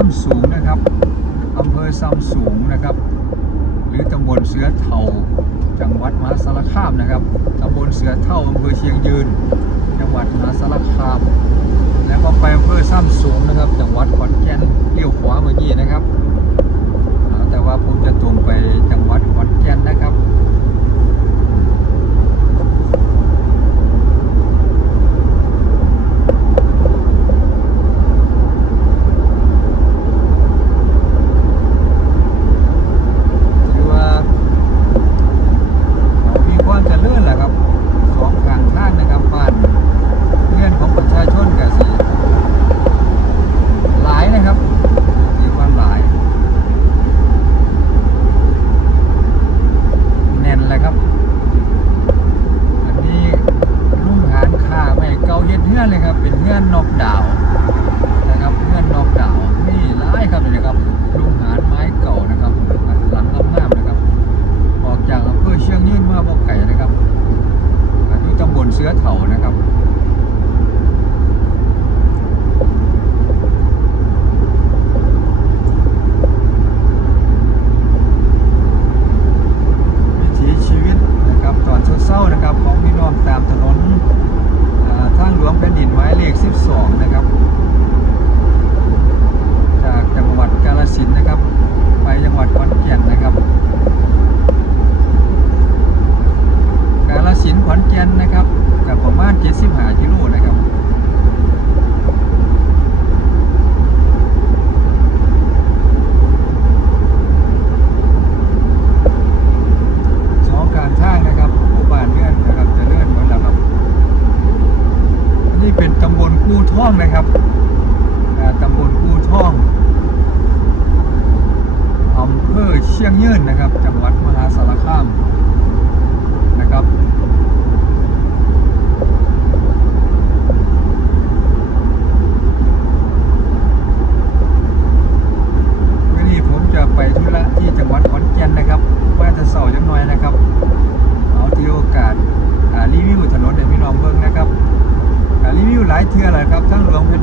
Samsung.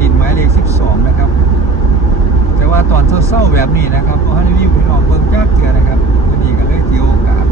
ดินหมายเลข 12 นะครับ แต่ว่าตอนเศร้าๆแบบนี้นะครับก็ให้ฮันนี่พี่น้องเบิร์งจากเกือนะครับวันนี้ก็เลยเกี่ยโอกาส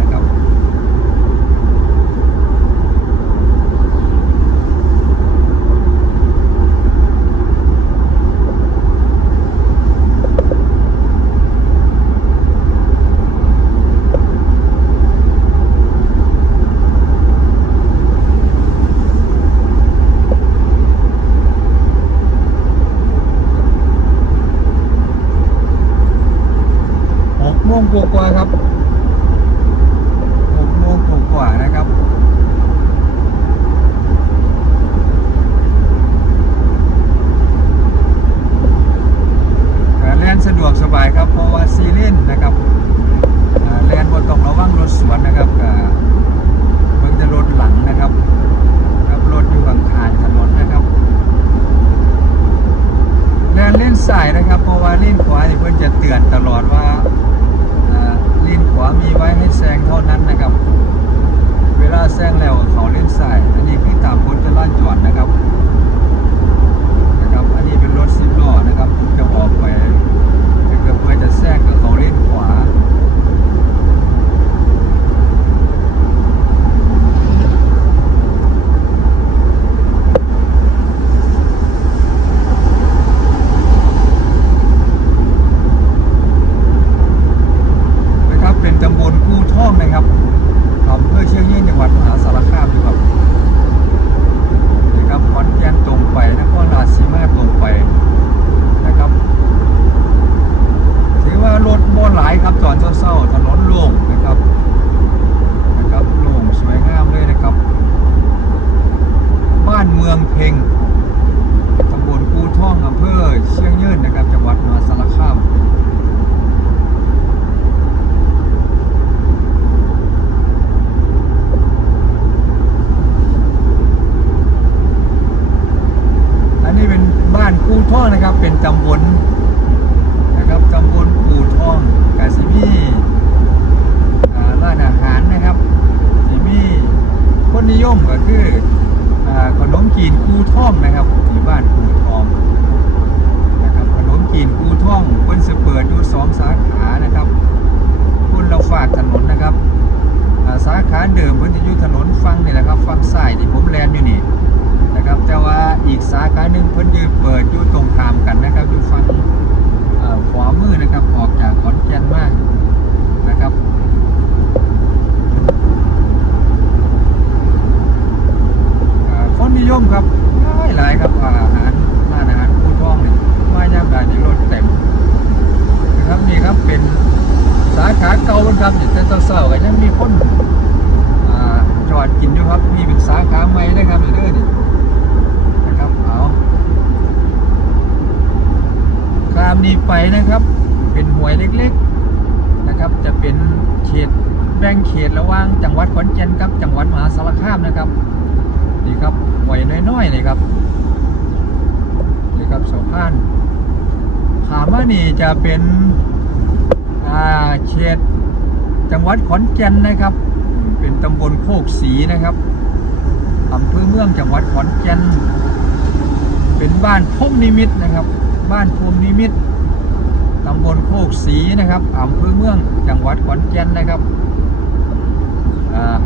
งนี่แหละครับฟังซ้ายที่ผมแลนอยู่นี่นะครับแต่ว่าอีกสาขาหนึ่งเพิ่นยืนเปิดอยู่ตรงข้ามกันนะครับอยู่ฝั่งขวามือนะครับออกจากขอนแก่นมากนะครับคนนิยมครับหลายหลายครับอาหารร้านอาหารผู้ท่องเนี่ยมาย่ามใดในรถเต็มนะครับนี่ครับเป็นสาขาเก่าครับอยู่แต่เศร้าๆก็ยังมีคน อดกินอยู่ครับนี่เป็นสาขาใหม่นะครับเด้อนี่นะครับเอาข้ามนี้ไปนะครับ เป็นหวยเล็กๆนะครับ จะเป็นเขตแบ่งเขตระหว่างจังหวัดขอนแก่นกับจังหวัดมหาสารคามนะครับนี่ครับหวยน้อยๆเลยครับนี่ครับสะพานขามมานี่จะเป็นอาเขตจังหวัดขอนแก่นนะครับ เป็นตำบลโคกศรีนะครับอำเภอเมืองจังหวัดขอนแก่นเป็นบ้านพมนิมิตนะครับ บ้านพมนิมิตตำบลโคกศรีนะครับอำเภอเมืองจังหวัดขอนแก่นนะครับ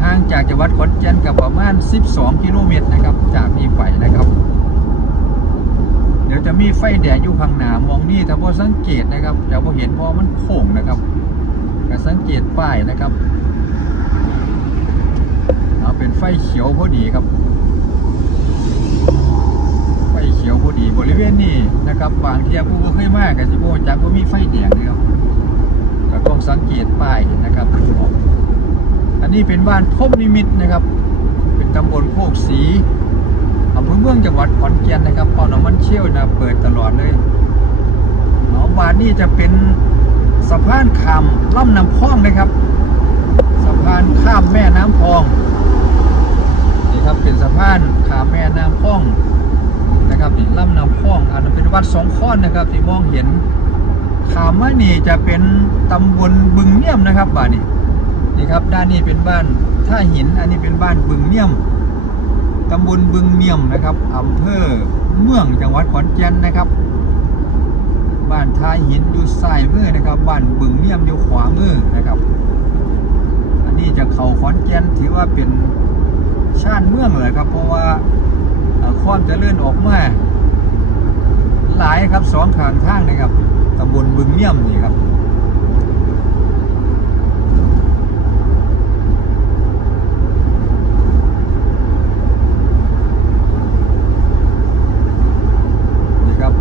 ห่างจากจังหวัดขอนแก่นกับประมาณ 12 กิโลเมตรนะครับจากนี้ไปนะครับ เดี๋ยวจะมีไฟแดงอยู่ข้างหน้ามองนี่ถ้าพอสังเกตนะครับเดี๋ยวพอเห็นพราะมันโค้งนะครับก็สังเกตป้ายนะครับ เป็นไฟเขียวพอดีครับ ไฟเขียวพอดีบริเวณนี้นะครับบางเทียผู้บ่เคยมากกับจิโบจากว่ามีไฟแดงนะครับก็ต้องสังเกตป้ายนะครับ อันนี้เป็นบ้านพรหมนิมิตนะครับ เป็นตำบลโคกศรีอำเภอเมืองจังหวัดขอนแก่นนะครับพอน้ำมันเชี่ยวนะเปิดตลอดเลยหนองบานนี่จะเป็นสะพานข้ามล่ำน้ำพองนะครับ สะพานข้ามแม่น้ำพอง ครับ เป็นสะพานขามแม่น้ำพองนะครับนี่ลำน้ำพองอันนั้นเป็นวัดสองข้อนนะครับที่มองเห็นขามมานี่จะเป็นตำบลบึงเนียมนะครับบ้านนี้นี่ครับด้านนี้เป็นบ้านท่าหินอันนี้เป็นบ้านบึงเนียมตำบลบึงเนียมนะครับอำเภอเมืองจังหวัดขอนแก่นนะครับ บ้านท่าหินอยู่ซ้ายมือนะครับ บ้านบึงเนียมอยู่ขวามือนะครับ อันนี้จะเข้าขอนแก่นถือว่าเป็น ชาติเมืองเลยครับ เพราะว่าเอ่อความเจริญออกมาหลายครับสองข้างทางนะครับตำบลบึงเมี่ยมนี่ครับ นี่ครับ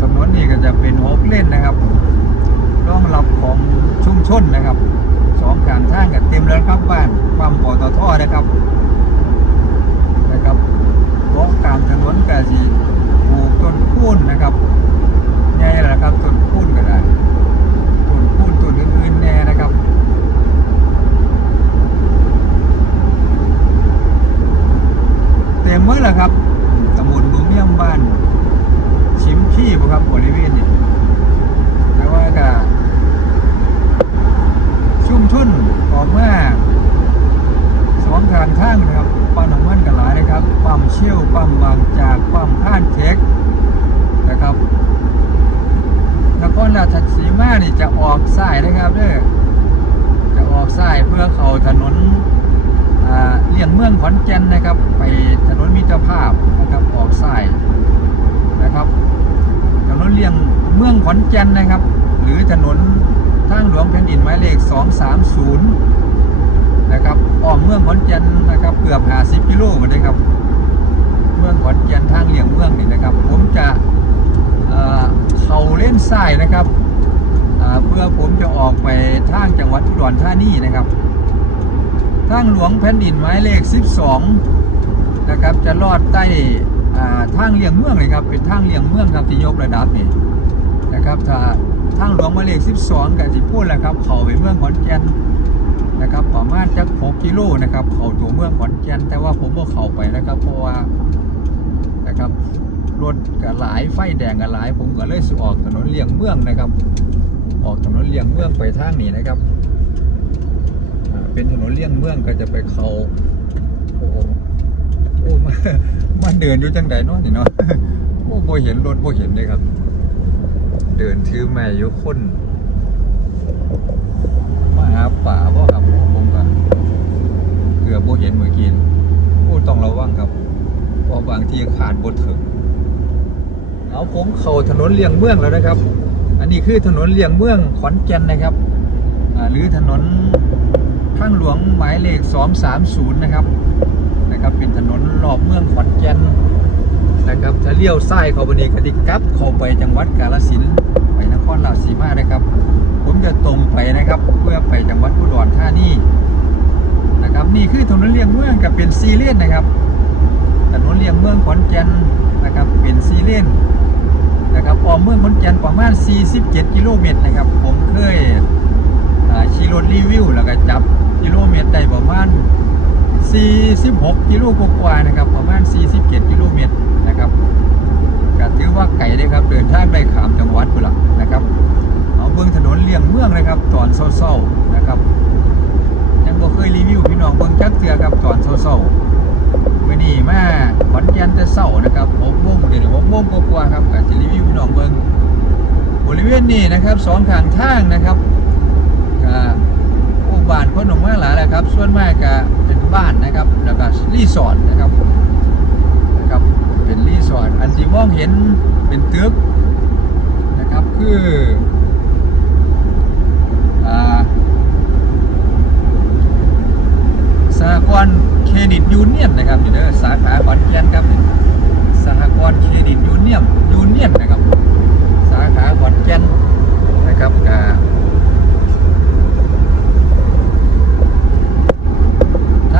ถนนนี่ก็จะเป็นหกเลนนะครับรองรับของ ชนนะครับสองข้างทางก็เต็มแล้วครับบ้านปั๊มปตทนะครับนะครับเกาะกลางถนนก็สิปลูกต้นคูนนะครับใหญ่แล้วนะครับต้นคูนก็ได้ต้นคูนต้นอื่นๆแน่นะครับ เต็มเมื่อแล้วครับตำบลบุเมียมบ้าน ชิมพี่บ่ครับบริเวณนี้แต่ว่าก็ชุ่มชุนออกมาสองทางทางนะครับปั๊มน้ำมันกันหลายนะครับปั๊มเชี่ยวปั๊มบางจากปั๊มข้านเทคนะครับนครราชสีมานี่จะออกสายนะครับเด้อจะออกสายเพื่อเข้าถนน อ่าเลี่ยงเมืองขอนแก่นนะครับ ไปถนนมิตรภาพนะครับออกสายนะครับถนนเลี่ยงเมืองขอนแก่นนะครับ หรือถนนทางหลวงแผ่นดินหมายเลข 230 นะครับอ้อมเมืองขอนแก่นนะครับเกือบ50กิโลเหมือนกันครับเมืองขอนแก่นทางเลี่ยงเมืองนี่นะครับ ผมจะเอ่าเล่นสายนะครับเพื่อผมจะออกไปทางจังหวัดอุดรธานีนะครับ ทางหลวงแผ่นดินหมายเลข 12 นะครับ จะลอดใต้ทางเลี่ยงเมืองเลยครับ เป็นทางเลี่ยงเมืองครับที่ยกระดับนี่นะครับถ้าทางหลวงหมายเลข 12กับที่พูดแล้วครับ เขาไปเมืองขอนแก่นนะครับประมาณจะ6กิโลนะครับ เขาตัวเมืองขอนแก่นแต่ว่าผมก็เข้าไปนะครับ เพราะว่านะครับรถกับหลายไฟแดงกับหลาย ผมก็เลยสออกถนนเลี่ยงเมืองนะครับ ออกถนนเลี่ยงเมืองไปทางนี้นะครับ เป็นถนนเลี่ยงเมืองก็จะไปเขาโอ้โหโอ้มามาเดินอยู่จังใดเนาะนี่เนาะโอ้โบเห็นรถโบเห็นเลยครับ เดินถือแม่อยู่คนมาหาป่าบ่ครับผมก็เกือบโบเห็นเมื่อกี้โอ้ต้องระวังครับเพราะบางทีขาดบนถึงเอาผมเข้าถนนเลี่ยงเมืองแล้วนะครับ อันนี้คือถนนเลี่ยงเมืองขอนแก่นนะครับหรือถนน ทางหลวงหมายเลข 230 นะครับนะครับ เป็นถนนรอบเมืองขอนแก่นนะครับจะเลี้ยวซ้ายเข้าไปนี่กติกับเข้าไปจังหวัดกาฬสินธุ์ไปนครราชสีมานะครับ ผมจะตรงไปนะครับ เพื่อไปจังหวัดอุดรธานีนะครับนี่คือถนนเลี่ยงเมืองกับเป็นซีเลนนะครับ ถนนเลี่ยงเมืองขอนแก่นนะครับเป็นซีเลนนะครับออมเมืองขอนแก่นประมาณ 47 กิโลเมตรนะครับ ผมเคยขี่รถรีวิวแล้วก็จับ กิโลเมตรได้ประมาณ 46 กิโลกว่าๆนะครับ ประมาณ 47 กิโลเมตรนะครับก็ถือว่าไกลเลยครับ เดินทางได้ขามจังหวัดพุ่นละนะครับ เอาเบิ่งถนนเลี่ยงเมืองเลยครับ ตอนเศร้าๆนะครับยังบ่เคยรีวิวพี่น้องเบิ่งจักเทื่อครับตอนเศร้าๆมื้อนี้มาขอนแก่นแต่เช้านะครับ6โมงเดี๋ยวนี้6โมงกว่าๆครับก็จะรีวิวพี่น้องเบิ่งบริเวณนี้นะครับสองข้างทางนะครับ บ้านคนหนุ่มมาหลายแหละครับ ส่วนมากก็เป็นบ้านนะครับแล้วก็รีสอร์ทนะครับนะครับ เป็นรีสอร์ทอันที่มองเห็นเป็นตึกนะครับคืออ่าสหกรณ์เครดิตยูเนียนนะครับอยู่เด้อสาขาขอนแก่นครับสหกรณ์เครดิตยูเนียนยูเนียนนะครับ สาขาขอนแก่นนะครับก็ท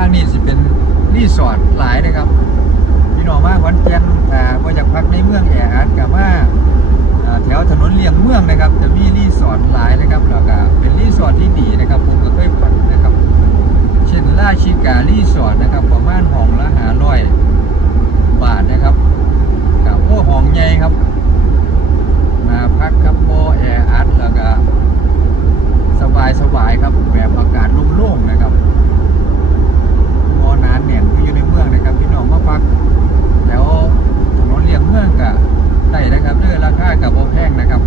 างนี้สิเป็นรีสอร์ทหลายนะครับพี่น้องมาขอนแก่นอ่าก็อยากพักในเมืองแออัดกับว่าแถวถนนเลียงเมืองนะครับ จะมีรีสอร์ทหลายนะครับแล้วก็เป็นรีสอร์ทที่ดีนะครับ ผมก็เคยพักนะครับ เช่นราชิการีสอร์ทนะครับประมาณห้องละหาร้อยบาทนะครับกับโอ้ห้องใหญ่ครับมาพักครับโอแออัดแล้วก็สบายสบายครับแบบอากาศโล่งๆนะครับ มอนานเนี่ยคืออยู่ในเมืองนะครับพี่น้องมาพักแล้วถนนเลียงเมืองกับได้นะครับเรื่องราคากับโอแพงนะครับ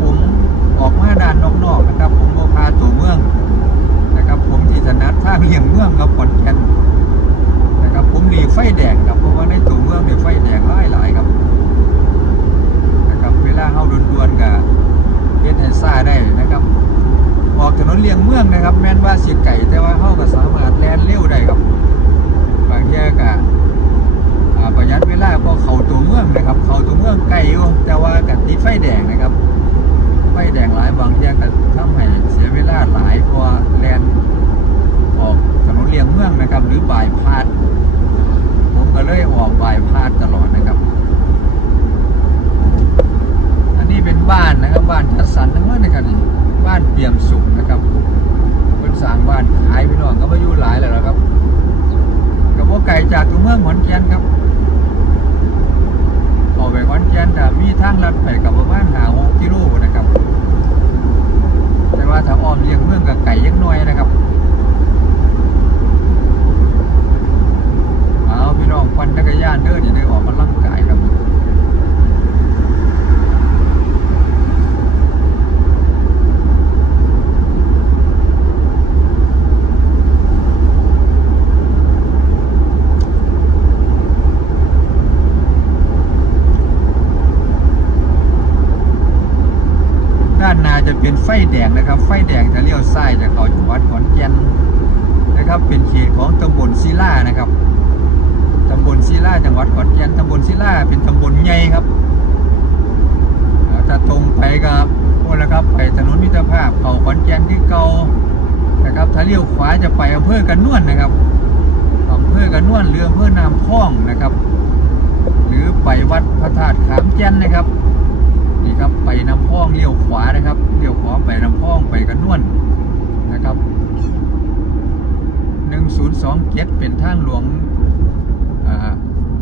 ผมออกมาด่านนอกๆนะครับ ผมโมพาตัวเมืองนะครับ ผมที่จะนัดท่าเลี่ยงเมืองกับขอนแก่นนะครับ ผมหลีไฟแดงครับเพราะว่าในตัวเมืองเนี่ยไฟแดงหลายหลายครับนะครับเวลาเข้าด่วนๆกับเบสแอนซ่าได้นะครับ ออกถนนเลี่ยงเมืองนะครับ แม้นว่าเสียไก่แต่ว่าเข้ากับสามารถแลนเร็วได้ครับ บางแยกอะประหยัดเวลาพอเข้าตัวเมืองนะครับ เข้าตัวเมืองไกลอยู่แต่ว่ากัดติดไฟแดงนะครับ ฟแดงหลายบางทีก็ทำให้เสียเวลาหลายเพราะว่าแลนออกถนนเลียงเมืองนะครับ หรือบายพาดผมก็เลยออกบายพาดตลอดนะครับ อันนี้เป็นบ้านนะครับบ้านจัดสรรทั้งนั้นนะครับนี่บ้านเปี่ยมสุขนะครับเพิ่นสร้างบ้านขายพี่น้องก็มาอยู่หลายแล้วล่ะครับกับว่าไก่จากตัวเมืองขอนแก่นครับออกไปขอนแก่นถ้ามีทางลัดไปกับประมาณหาหกกิโลนะครับ แต่ว่าถ้าอ้อมเลียงเมืองกับไก่ยังน้อยนะครับ เอาพี่น้องปั่นจักรยานเด้อนี่ได้ออกกำลังกายครับ ด้านหน้าจะเป็นไฟแดงนะครับ ไฟแดงจะเลี้ยวซ้ายจะเข้าจังหวัดขอนแก่นนะครับ เป็นเขตของตำบลศิลานะครับตำบลศิลาจังหวัดขอนแก่นตำบลศิลาเป็นตำบลใหญ่ครับแล้วถ้าตรงไปครับโอ้แล้วครับ ไปถนนมิตรภาพเข้าขอนแก่นที่เก่านะครับ ถ้าเลี้ยวขวาจะไปอำเภอกันนวลนะครับอำเภอกันนวลหรืออำเภอน้ำพ่องนะครับ หรือไปวัดพระธาตุขามแก่นนะครับนี่ครับไปน้ำพ่องเลี้ยวขวานะครับเลี้ยวขวาไปน้ำพ่องไปกันนวลนะครับ1027เป็นทางหลวงอ่า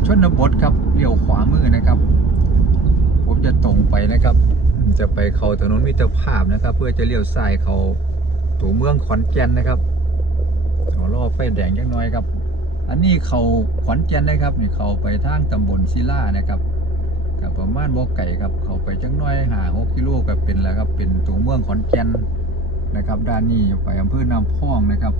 ชนบทครับเลี้ยวขวามือนะครับ ผมจะตรงไปนะครับ จะไปเขาถนนมิตรภาพนะครับ เพื่อจะเลี้ยวซ้ายเขาตัวเมืองขอนแก่นนะครับ ขอรอไฟแดงยังน้อยครับ อันนี้เขาขอนแก่นนะครับนี่เขาไปทางตำบลศิลานะครับกับประมาณบ่ไก่ครับ เขาไปจังน้อยหาหกกิโลก็เป็นแล้วครับ เป็นตัวเมืองขอนแก่นนะครับ ด้านนี้ไปอำเภอน้ำพองนะครับ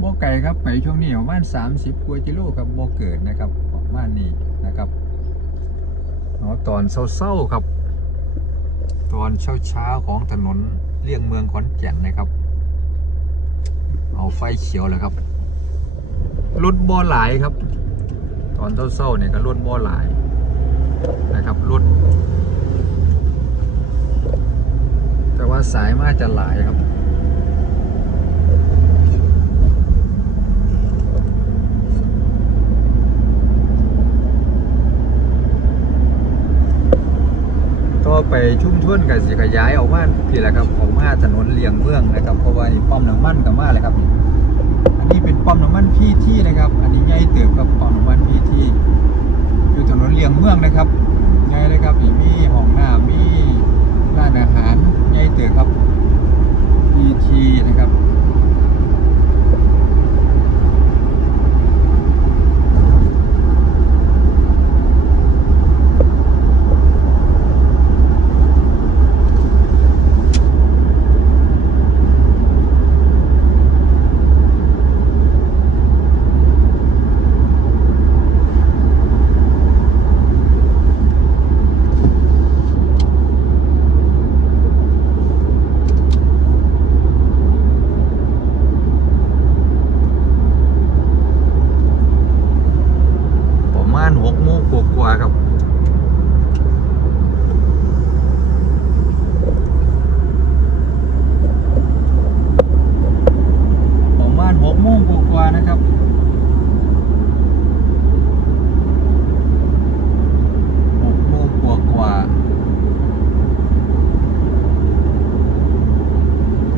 บ่ไก่ครับไปช่วงนี้ประมาณ 30กว่ากิโลครับบ่เกิดนะครับประมาณนี้นะครับเอาตอนเศร้าๆครับ ตอนเช้าๆของถนนเลี่ยงเมืองขอนแก่นนะครับ เอาไฟเขียวแล้วครับรถบ่อหลายครับ ตอนเศร้าๆเนี่ยก็รถบ่อหลายนะครับรถแต่ว่าสายมากจะหลายครับ อไปชุ่มชนกับสิขยายออกมาพี่แหละครับออกมาถนนเลียงเมืองนะครับเพราะว่านี่ป้อมน้ำมันกับมาเลยครับ อันนี้เป็นป้อมน้ำมันพี่ที่นะครับ อันนี้ใหญ่เติบกับป้อมน้ำมันพี่ที่อยู่ถนนเลียงเมืองนะครับใหญ่เลยครับนี่มีห้องน้ำมีร้านอาหารใหญ่เติบครับพีทีนะครับ ประมาณหกโมงกว่าๆครับ ประมาณหกโมงกว่าๆนะครับ หกโมงกว่าๆ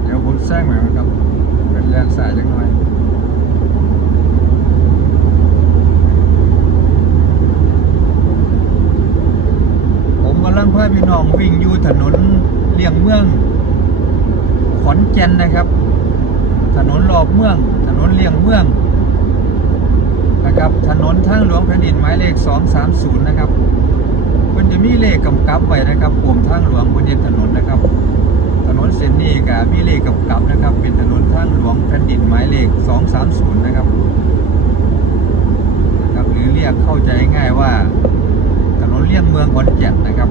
เดี๋ยวผมแซงไปครับ เป็นแลนสายจังหน่อยผมกำลังพาพี่น้องวิ่งอยู่ถนนเลี่ยงเมือง ขอนแก่นนะครับ ถนนรอบเมือง ถนนเลี่ยงเมืองนะครับถนนทางหลวงแผ่นดินหมายเลข 230 นะครับมันจะมีเลขกำกับไว้นะครับกรมทางหลวงบนเนถนนนะครับ ถนนมีเลขกำกับนะครับ เป็นถนนทางหลวงแผ่นดินหมายเลข 230 นะครับนะครับ หรือเรียกเข้าใจง่ายว่าถนนเลี่ยงเมืองขอนแก่นนะครับ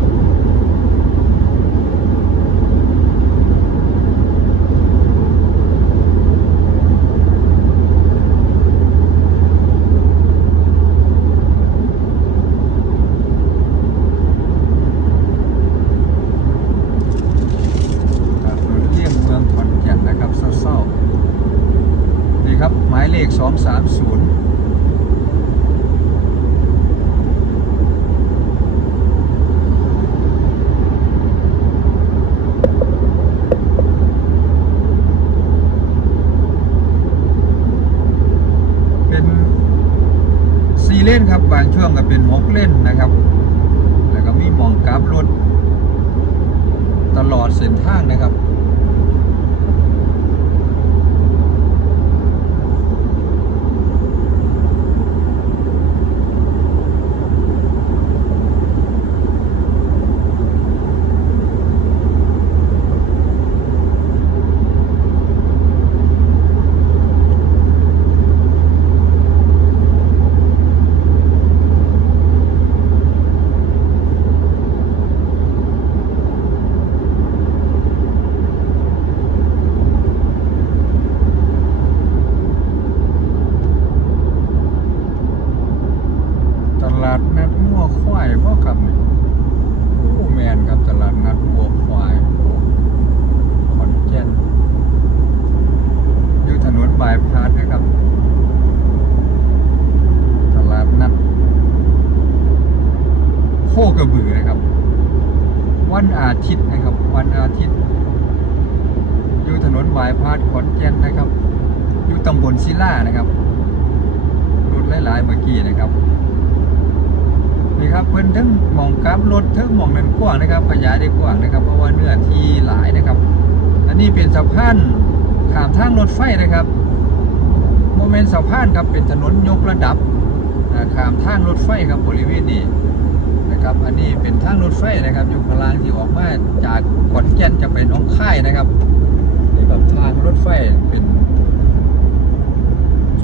ถนนเลี่ยงเมืองขอนแก่นนะครับเศร้าๆนี่ครับ ห องสามศูนย์เป็นสี่เลนครับ บางช่วงก็เป็นหกเล่นนะครับ แล้วก็มีหมองกราฟรถ ตลอดเส้นทางนะครับ ตลาดนัดงัวควายพ่อครับนี่โอ้แมนครับตลาดนัดงัวควายขอนแก่นอยู่ถนนบายพาสนะครับ ตลาดนัดโคกระบือนะครับ วันอาทิตย์นะครับ วันอาทิตย์ อยู่ถนนบายพาสขอนแก่นนะครับ อยู่ตำบลศิลานะครับรถหลายๆเมื่อกี้นะครับ นี่ครับเพิ่นทั้งหมองกราฟรถทั้งหมองนั้นกว้างนะครับขยายได้กว้างนะครับ เพราะว่าเนื้อที่หลายนะครับ อันนี้เป็น สะพานข้ามทางรถไฟนะครับโมเมนต์สะพานครับเป็นถนนยกระดับข้ามทางรถไฟครับบริเวณนี้นะครับอันนี้เป็นทางรถไฟนะครับอยู่ข้างล่างที่ออกมาจากขอนแก่นจะไปน้องค่ายนะครับนี่ครับทางรถไฟเป็น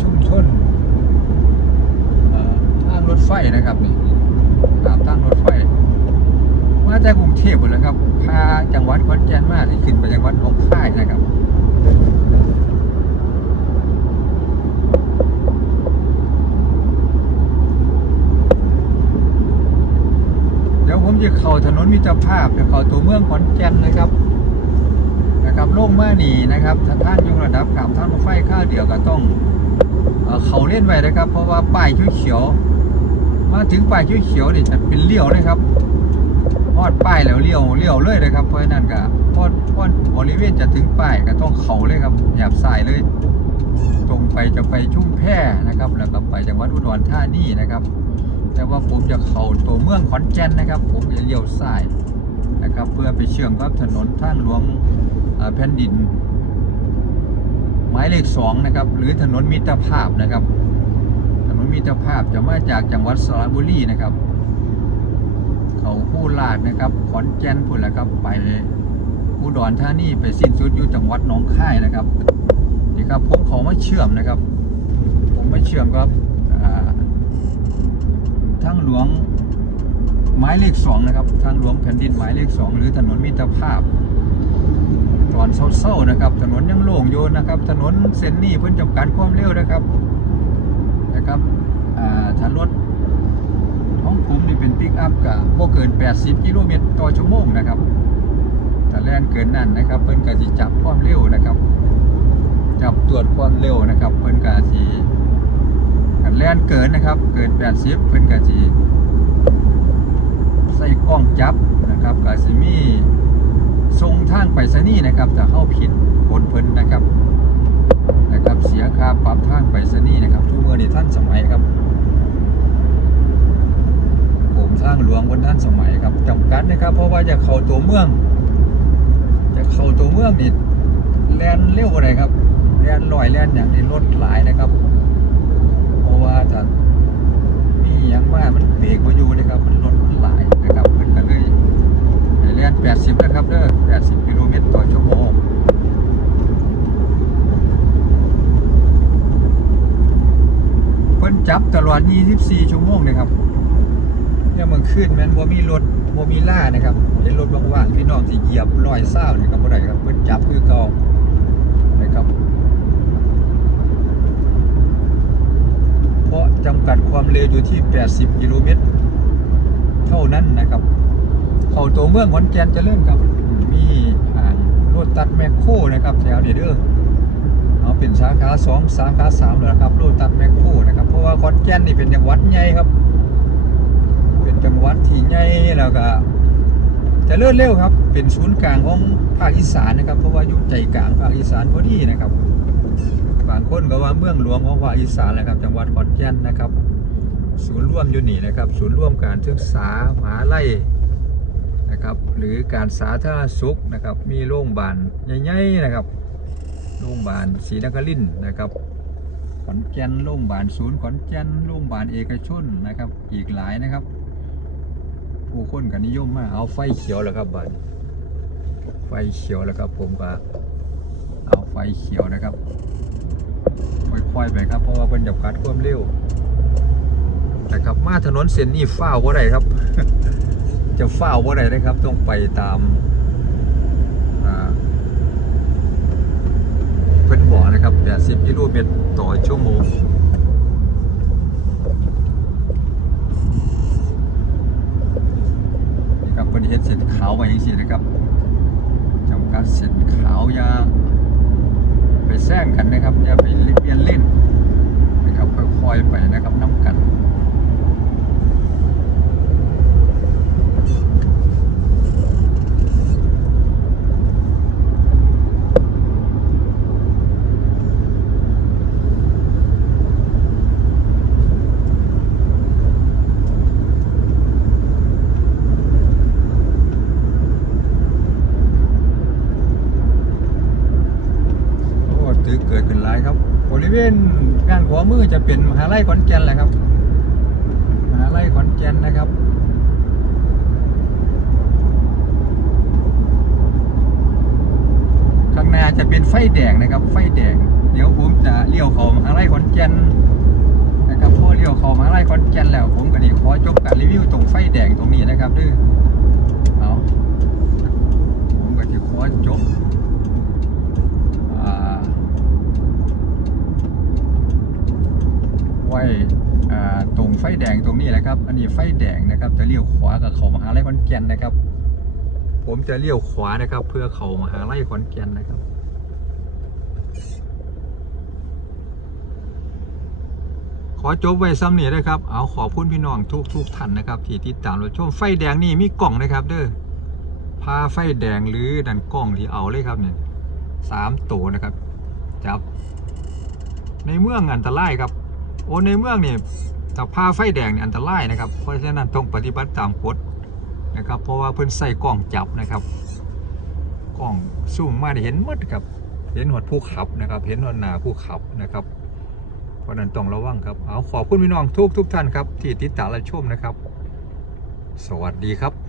ชุมชนเอ่อทางรถไฟนะครับนี่ตามทางรถไฟ มาจากกรุงเทพหมดแล้วครับ พาจังหวัดขอนแก่นมาที่ขึ้นไปจังหวัดหนองคายนะครับเดี๋ยวผมจะเข้าถนนมิตรภาพจะเข้าตัวเมืองขอนแก่นนะครับ นะครับโล่งมานี่นะครับถ้าท่านยกระดับขามท่างรถไฟข้าเดียวก็ต้องเอ่อเขาเล่นไว้นะครับ เพราะว่าป้ายเขียวๆมาถึงป้ายเขียวๆนี่ยจะเป็นเลี้ยวเลยครับพอดป้ายแล้ว เลี้ยวเลี้ยวเลยนะครับ เพราะนั้นก็พอดพอดบริเวณจะถึงป้ายก็ต้องเขาเลยครับหยาบสายเลย ตรงไปจะไปชุ่มแพนะครับ แล้วก็ไปจังหวัดอุดรธานีนะครับ แต่ว่าผมจะเข้าตัวเมืองขอนแก่นนะครับ ผมจะเลี้ยวซ้ายนะครับ เพื่อไปเชื่อมกับถนนทางหลวงแผ่นดินหมายเลขสองนะครับ หรือถนนมิตรภาพนะครับ ถนนมิตรภาพจะมาจากจังหวัดสระบุรีนะครับ เขาคู่ลาดนะครับขอนแก่นพุ่นแหละครับไปอุดรธานีไปสิ้นสุดอยู่จังหวัดหนองคายนะครับนี่ครับผมขอมาเชื่อมนะครับ ผมมาเชื่อมครับทางหลวงหมายเลขสองนะครับทางหลวงแผ่นดินหมายเลขสองหรือถนนมิตรภาพตอนเศร้าๆนะครับ ถนนยังโล่งอยู่นะครับ ถนนเส้นนี้เพิ่นจำกัดความเร็วนะครับนะครับอ่าถ้ารถ ผมนี่เป็นปิกอัพกับโมเกิน 80 กิโลเมตรต่อชั่วโมงนะครับถ้าแล่นเกินนั่นนะครับเพิ่นก็สิจับความเร็วนะครับ จับตรวจความเร็วนะครับ เพิ่นก็สิกันแล่นเกินนะครับ เกิน 80 เพิ่นก็สิใส่กล้องจับนะครับก็สิมีส่งทางไปรษณีย์นะครับถ้าเข้าผิดกดเพิ่นนะครับนะครับ เสียค่าปรับทางไปรษณีย์นะครับทุกเมื่อนี่ท่านสมัยครับ สร้างหลวงบนท่านสมัยครับจำกัดนะครับ เพราะว่าจะเข้าตัวเมือง จะเข้าตัวเมืองนี่แลนเร็วอะไรครับแลนลอยแลนอย่างนี้รถหลายนะครับ เพราะว่าจะมีอย่างว่ามันเบรกมาอยู่นะครับ มันรถมันหลายนะครับเพื่นกันเลยแลนแปดสิบนะครับเด้อแปดสิบกิโลเมตรต่อชั่วโมงเพิ่นจับตลอด 24 ชั่วโมงเลยครับ เนี่ยเมื่อคืนแม่นบ่มีรถบ่มีล่านะครับเห็นรถว่างๆพี่น้องที่เหยียบรอยเศร้านี่ครับบ่ได้ครับเพิ่นจับคือเก่านะครับเพราะจำกัดความเร็วอยู่ที่ 80 กิโลเมตร เท่านั้นนะครับ เข้าตัวเมืองขอนแก่นจะเริ่มครับ มีอ่ารถตัดแมคโครนะครับ แถวนี้เด้อเอาเป็นสาขา 2 สาขา3แล้วนะครับรถตัดแมคโครนะครับ เพราะว่าขอนแก่นนี่เป็นจังหวัดใหญ่ครับ จังหวัดที่ใหญ่แล้วก็จะเลื่อนเร็วครับ เป็นศูนย์กลางของภาคอีสานนะครับ เพราะว่าอยู่ใจกลางภาคอีสานพอดีนะครับบางคนก็ว่าเมืองหลวงของภาคอีสานนะครับ จังหวัดขอนแก่นนะครับ ศูนย์ร่วมอยู่นี่นะครับ ศูนย์ร่วมการศึกษามหาลัยนะครับ หรือการสาธารณสุขนะครับ มีโรงพยาบาลใหญ่ๆนะครับ โรงพยาบาลศรีนครินทร์นะครับขอนแก่นโรงพยาบาลศูนย์ขอนแก่นโรงพยาบาลเอกชนนะครับ อีกหลายนะครับ ผู้คนก็นิยมมากเอาไฟเขียวแล้วครับบัดไฟเขียวแล้วครับผมก็เอาไฟเขียวนะครับค่อยๆไปครับเพราะว่าเป็นจับกัดความเร็วนะครับมาถนนเส้นนี้ฟ้าวว่าไรครับ จะฟ้าวว่าไรนะครับ ต้องไปตามเพิ่นบอกนะครับ80กิโลเมตรต่อชั่วโมง นี่ครับ เพิ่นเฮ็ดเส้นขาวไว้อย่างนี้นะครับจำกัดเส้นขาวอย่าไปแซงกันนะครับอย่าไปเลียนเล่นนะครับค่อยๆไปนะครับน้ำกัน โอ้ตึกเกิดขึ้นหลายครับ บริเวณด้านขวา มือจะเป็นมหาลัยขอนแก่นแหละครับ มหาลัยขอนแก่นนะครับข้างหน้าจะเป็นไฟแดงนะครับ ไฟแดง เดี๋ยวผมจะเลี้ยวเข้ามหาลัยขอนแก่นนะครับพอเลี้ยวเข้ามหาลัยขอนแก่นแล้ว ผมก็นี่ขอจบการรีวิวตรงไฟแดงตรงนี้นะครับด้วยเอาผมก็จะขอจบ อ่าไว้อ่า ตรงไฟแดงตรงนี้แหละครับ อันนี้ไฟแดงนะครับจะเลี้ยวขวากับเขามหาลัยขอนแก่นนะครับ ผมจะเลี้ยวขวานะครับ เพื่อเขามหาลัยขอนแก่นนะครับขอจบไว้ซ้ำนี่นะครับ เอาขอบคุณพี่น้องทุกทุกท่านนะครับ ที่ติดตามรับชมไฟแดงนี่มีกล่องนะครับ เด้อพาไฟแดงหรือดันกล้องที่เอาเลยครับเนี่ยสามตัวนะครับ จับ ในเมืองอันตรายครับ โอ้ในเมืองเนี่ยถ้าผ้าไฟแดงเนี่ยอันตรายนะครับ เพราะฉะนั้นต้องปฏิบัติตามกฎนะครับ เพราะว่าเพิ่นใส่กล้องจับนะครับกล้องซูมมาได้เห็นหมดครับ เห็นหัดผู้ขับนะครับ เห็นหดหน้าผู้ขับนะครับ เพราะฉะนั้นต้องระวังครับ เอาขอบคุณพี่น้องทุกทุกท่านครับ ที่ติดตามและชมนะครับ สวัสดีครับ